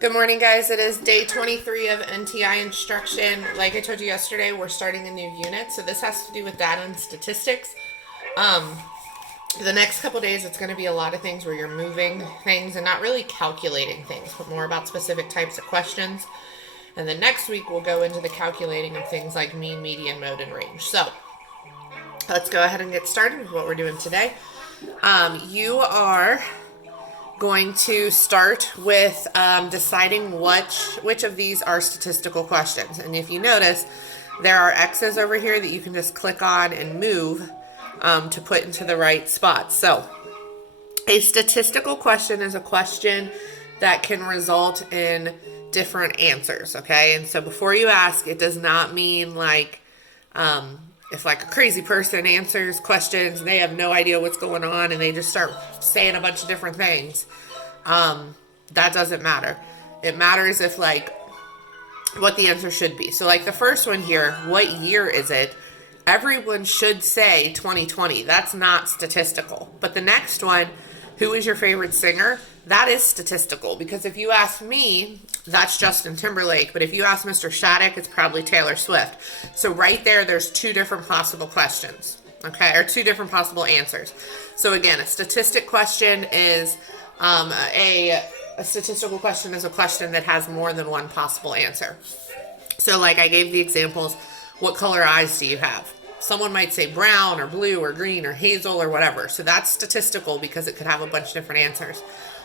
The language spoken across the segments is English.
Good morning, guys. It is day 23 of NTI instruction. Like I told you yesterday, we're starting a new unit, so this has to do with data and statistics. Um, the next couple days, it's going to be a lot of things where you're moving things and not really calculating things, but more about specific types of questions. And then next week, we'll go into the calculating of things like mean, median, mode, and range. So let's go ahead and get started with what we're doing today. You are going to start with deciding which of these are statistical questions. And if you notice, there are X's over here that you can just click on and move to put into the right spot. So a statistical question is a question that can result in different answers, okay? And so before you ask, it does not mean like if like a crazy person answers questions and they have no idea what's going on and they just start saying a bunch of different things, that doesn't matter. It matters if like what the answer should be. So like the first one here, what year is it? Everyone should say 2020. That's not statistical. But the next one, who is your favorite singer? That is statistical, because if you ask me, that's Justin Timberlake. But if you ask Mr. Shattuck, it's probably Taylor Swift. So right there's two different possible questions, okay, or two different possible answers. So again, a statistic question is a statistical question is a question that has more than one possible answer. So like I gave the examples, what color eyes do you have? Someone might say brown or blue or green or hazel or whatever. So that's statistical because it could have a bunch of different answers.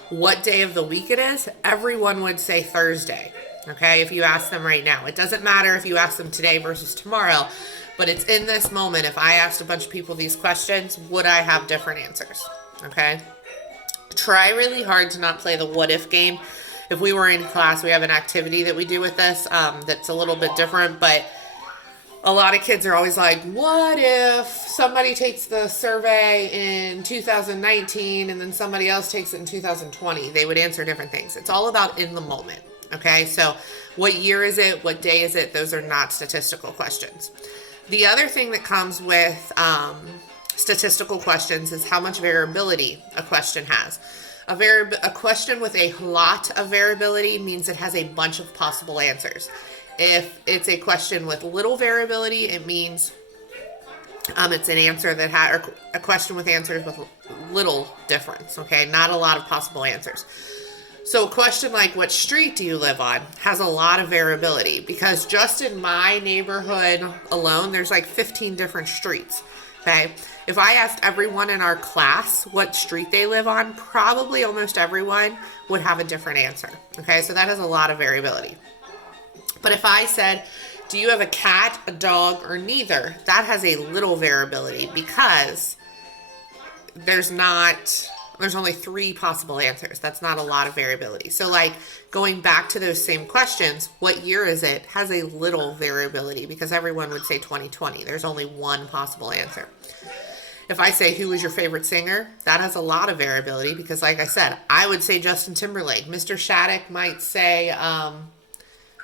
What day of the week it is? Everyone would say Thursday, okay, if you ask them right now. It doesn't matter if you ask them today versus tomorrow, but it's in this moment. If I asked a bunch of people these questions, would I have different answers, okay? Try really hard to not play the what if game. If we were in class, we have an activity that we do with this that's a little bit different, but a lot of kids are always like, what if somebody takes the survey in 2019 and then somebody else takes it in 2020? They would answer different things. It's all about in the moment, okay? So what year is it? What day is it? Those are not statistical questions. The other thing that comes with statistical questions is how much variability a question has. A question with a lot of variability means it has a bunch of possible answers. If it's a question with little variability, it means it's an answer that or a question with answers with little difference, okay? Not a lot of possible answers. So a question like, what street do you live on, has a lot of variability, because just in my neighborhood alone, there's like 15 different streets, okay? If I asked everyone in our class what street they live on, probably almost everyone would have a different answer, okay? So that has a lot of variability. But if I said, do you have a cat, a dog, or neither? That has a little variability because there's only three possible answers. That's not a lot of variability. So like going back to those same questions, what year is it, has a little variability because everyone would say 2020. There's only one possible answer. If I say, who is your favorite singer? That has a lot of variability because like I said, I would say Justin Timberlake. Mr. Shattuck might say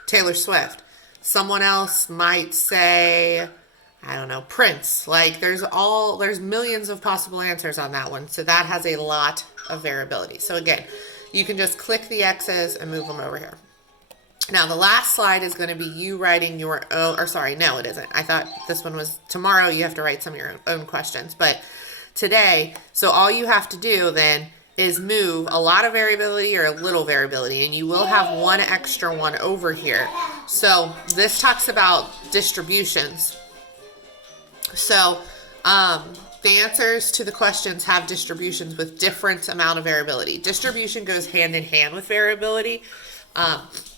Taylor Swift. Someone else might say, I don't know, Prince. Like there's millions of possible answers on that one. So that has a lot of variability. So again, you can just click the X's and move them over here. Now the last slide is going to be you writing your own, or sorry, no it isn't. I thought this one was tomorrow. You have to write some of your own questions. But today, so all you have to do then is move a lot of variability or a little variability, and you will have one extra one over here. So this talks about distributions. So the answers to the questions have distributions with different amount of variability. Distribution goes hand in hand with variability.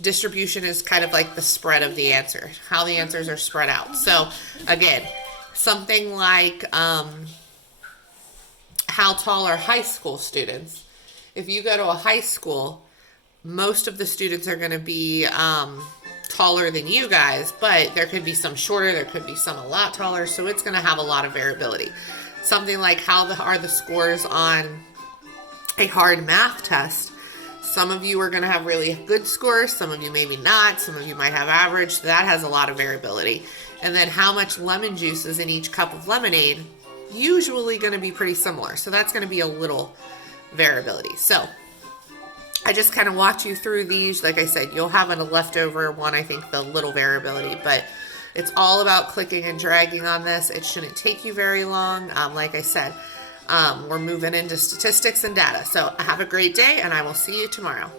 Distribution is kind of like the spread of the answer, how the answers are spread out. So again, something like how tall are high school students? If you go to a high school, most of the students are going to be taller than you guys, but there could be some shorter, there could be some a lot taller, so it's going to have a lot of variability. Something like how are the scores on a hard math test? Some of you are going to have really good scores, some of you maybe not, some of you might have average, so that has a lot of variability. And then how much lemon juice is in each cup of lemonade? Usually going to be pretty similar. So that's going to be a little variability. So I just kind of walked you through these. Like I said, you'll have a leftover one, I think, the little variability, but it's all about clicking and dragging on this. It shouldn't take you very long. Like I said, we're moving into statistics and data. So have a great day, and I will see you tomorrow.